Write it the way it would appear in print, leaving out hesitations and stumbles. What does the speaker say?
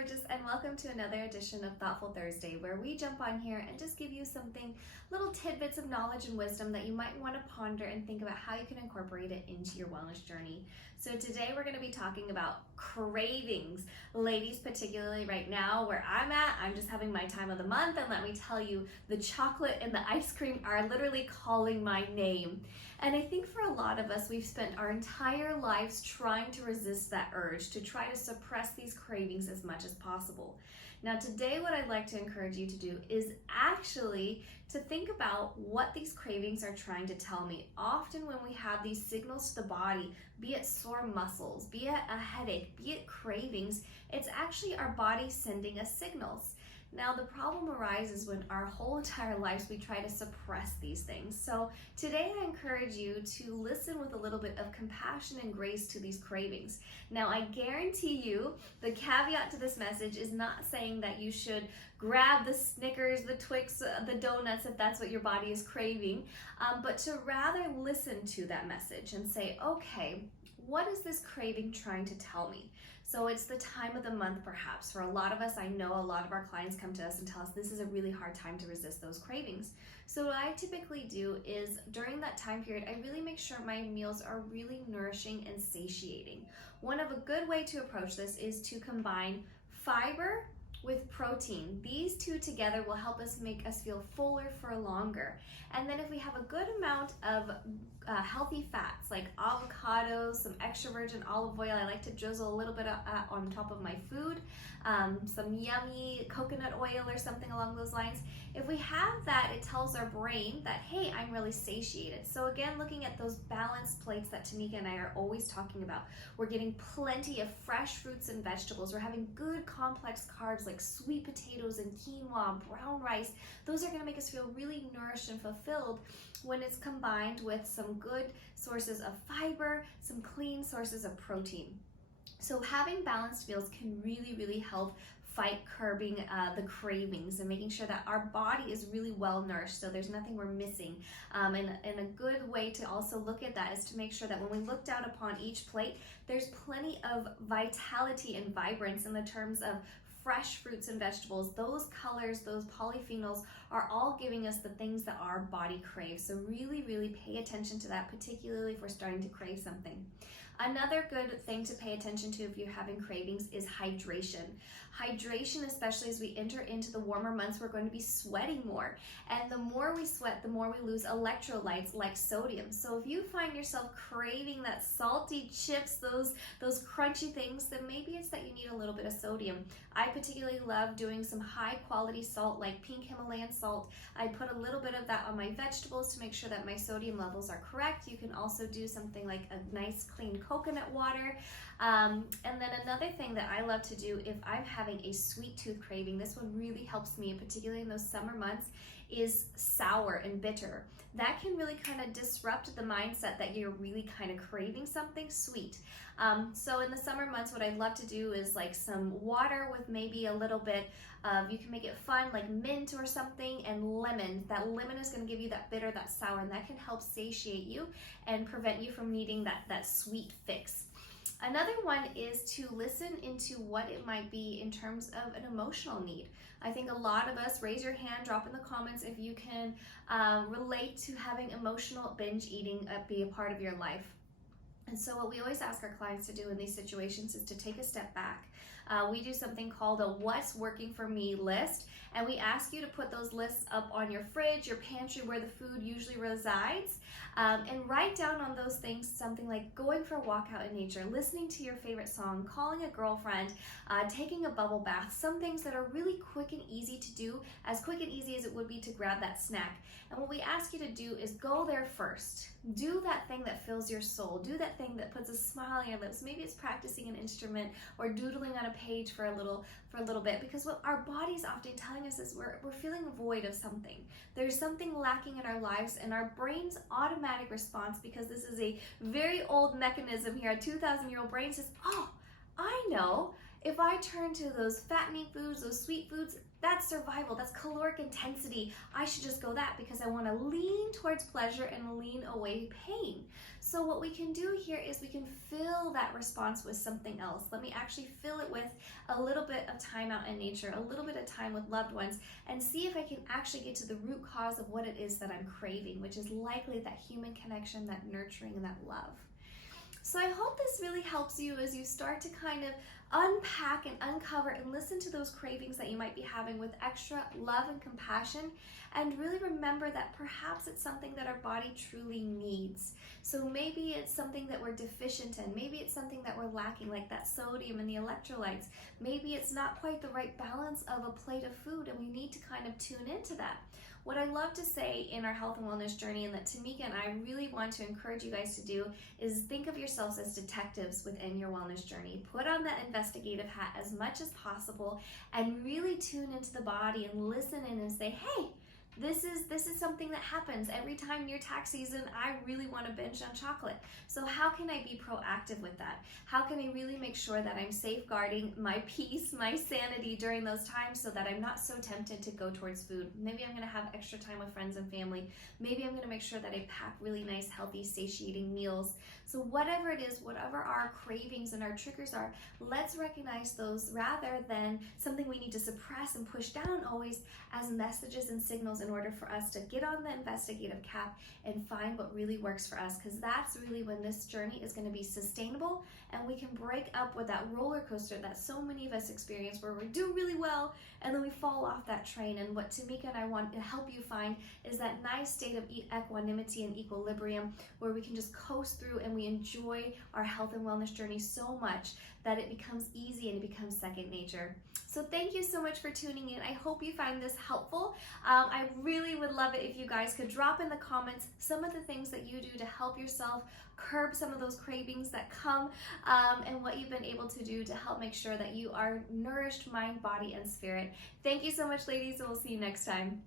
gorgeous, and welcome to another edition of Thoughtful Thursday, where we jump on here and just give you something, little tidbits of knowledge and wisdom that you might want to ponder and think about how you can incorporate it into your wellness journey. So today we're going to be talking about cravings. Ladies, particularly right now where I'm just having my time of the month, and let me tell you, the chocolate and the ice cream are literally calling my name. And I think for a lot of us, we've spent our entire lives trying to resist that urge, to try to suppress these cravings as much as possible. Now today, what I'd like to encourage you to do is actually to think about what these cravings are trying to tell me. Often when we have these signals to the body, be it sore muscles, be it a headache, be it cravings, it's actually our body sending us signals. Now the problem arises when our whole entire lives we try to suppress these things. So today I encourage you to listen with a little bit of compassion and grace to these cravings. Now I guarantee you the caveat to this message is not saying that you should grab the Snickers, the Twix, the donuts if that's what your body is craving, but to rather listen to that message and say, okay, what is this craving trying to tell me? So it's the time of the month perhaps. For a lot of us, I know a lot of our clients come to us and tell us this is a really hard time to resist those cravings. So what I typically do is during that time period, I really make sure my meals are really nourishing and satiating. One of a good way to approach this is to combine fiber with protein. These two together will help us make us feel fuller for longer. And then if we have a good amount of healthy fats like avocados, some extra virgin olive oil, I like to drizzle a little bit on top of my food, some yummy coconut oil or something along those lines. If we have that, it tells our brain that, hey, I'm really satiated. So again, looking at those balanced plates that Tamika and I are always talking about, we're getting plenty of fresh fruits and vegetables. We're having good complex carbs like sweet potatoes and quinoa, brown rice. Those are going to make us feel really nourished and fulfilled when it's combined with some good sources of fiber, some clean sources of protein. So having balanced meals can really, really help fight curbing the cravings and making sure that our body is really well nourished, so there's nothing we're missing. And a good way to also look at that is to make sure that when we look down upon each plate, there's plenty of vitality and vibrance in the terms of fresh fruits and vegetables. Those colors, those polyphenols are all giving us the things that our body craves. So really, really pay attention to that, particularly if we're starting to crave something. Another good thing to pay attention to if you're having cravings is hydration. Hydration, especially as we enter into the warmer months, we're going to be sweating more. And the more we sweat, the more we lose electrolytes like sodium. So if you find yourself craving that salty chips, those crunchy things, then maybe it's that you need a little bit of sodium. I particularly love doing some high quality salt like pink Himalayan salt. I put a little bit of that on my vegetables to make sure that my sodium levels are correct. You can also do something like a nice clean coconut water. And then another thing that I love to do if I'm having a sweet tooth craving, this one really helps me, particularly in those summer months, is sour and bitter. That can really kind of disrupt the mindset that you're really kind of craving something sweet. So in the summer months, what I love to do is like some water with maybe a little bit of, you can make it fun, like mint or something, and lemon. That lemon is going to give you that bitter, that sour, and that can help satiate you and prevent you from needing that sweet fix. Another one is to listen into what it might be in terms of an emotional need. I think a lot of us, raise your hand, drop in the comments if you can relate to having emotional binge eating be a part of your life. And so what we always ask our clients to do in these situations is to take a step back. We do something called a what's working for me list, and we ask you to put those lists up on your fridge, your pantry, where the food usually resides, and write down on those things something like going for a walk out in nature, listening to your favorite song, calling a girlfriend, taking a bubble bath, some things that are really quick and easy to do, as quick and easy as it would be to grab that snack. And what we ask you to do is go there first. Do that thing that fills your soul. Do that thing that puts a smile on your lips. Maybe it's practicing an instrument or doodling on a page for a little bit, because what our body's often telling us is we're feeling a void of something. There's something lacking in our lives, and our brain's automatic response, because this is a very old mechanism here, a 2,000-year-old brain says, oh, I know, if I turn to those fattening foods, those sweet foods, That's survival, that's caloric intensity. I should just go that because I want to lean towards pleasure and lean away pain. So what we can do here is we can fill that response with something else. Let me actually fill it with a little bit of time out in nature, a little bit of time with loved ones, and see if I can actually get to the root cause of what it is that I'm craving, which is likely that human connection, that nurturing, and that love. So I hope this really helps you as you start to kind of unpack and uncover and listen to those cravings that you might be having with extra love and compassion, and really remember that perhaps it's something that our body truly needs. So maybe it's something that we're deficient in, maybe it's something that we're lacking, like that sodium and the electrolytes. Maybe it's not quite the right balance of a plate of food, and we need to kind of tune into that. What I love to say in our health and wellness journey, and that Tamika and I really want to encourage you guys to do, is think of yourselves as detectives within your wellness journey. Put on that investigative hat as much as possible and really tune into the body and listen in and say, hey, this is something that happens every time near tax season. I really want to binge on chocolate. So how can I be proactive with that? How can I really make sure that I'm safeguarding my peace, my sanity during those times so that I'm not so tempted to go towards food? Maybe I'm going to have extra time with friends and family. Maybe I'm going to make sure that I pack really nice, healthy, satiating meals. So whatever it is, whatever our cravings and our triggers are, let's recognize those rather than something we need to suppress and push down always as messages and signals in order for us to get on the investigative cap and find what really works for us, because that's really when this journey is going to be sustainable and we can break up with that roller coaster that so many of us experience, where we do really well and then we fall off that train. And what Tamika and I want to help you find is that nice state of equanimity and equilibrium where we can just coast through and we enjoy our health and wellness journey so much that it becomes easy and it becomes second nature. So thank you so much for tuning in. I hope you find this helpful. I really would love it if you guys could drop in the comments some of the things that you do to help yourself curb some of those cravings that come, and what you've been able to do to help make sure that you are nourished mind, body, and spirit. Thank you so much, ladies, and we'll see you next time.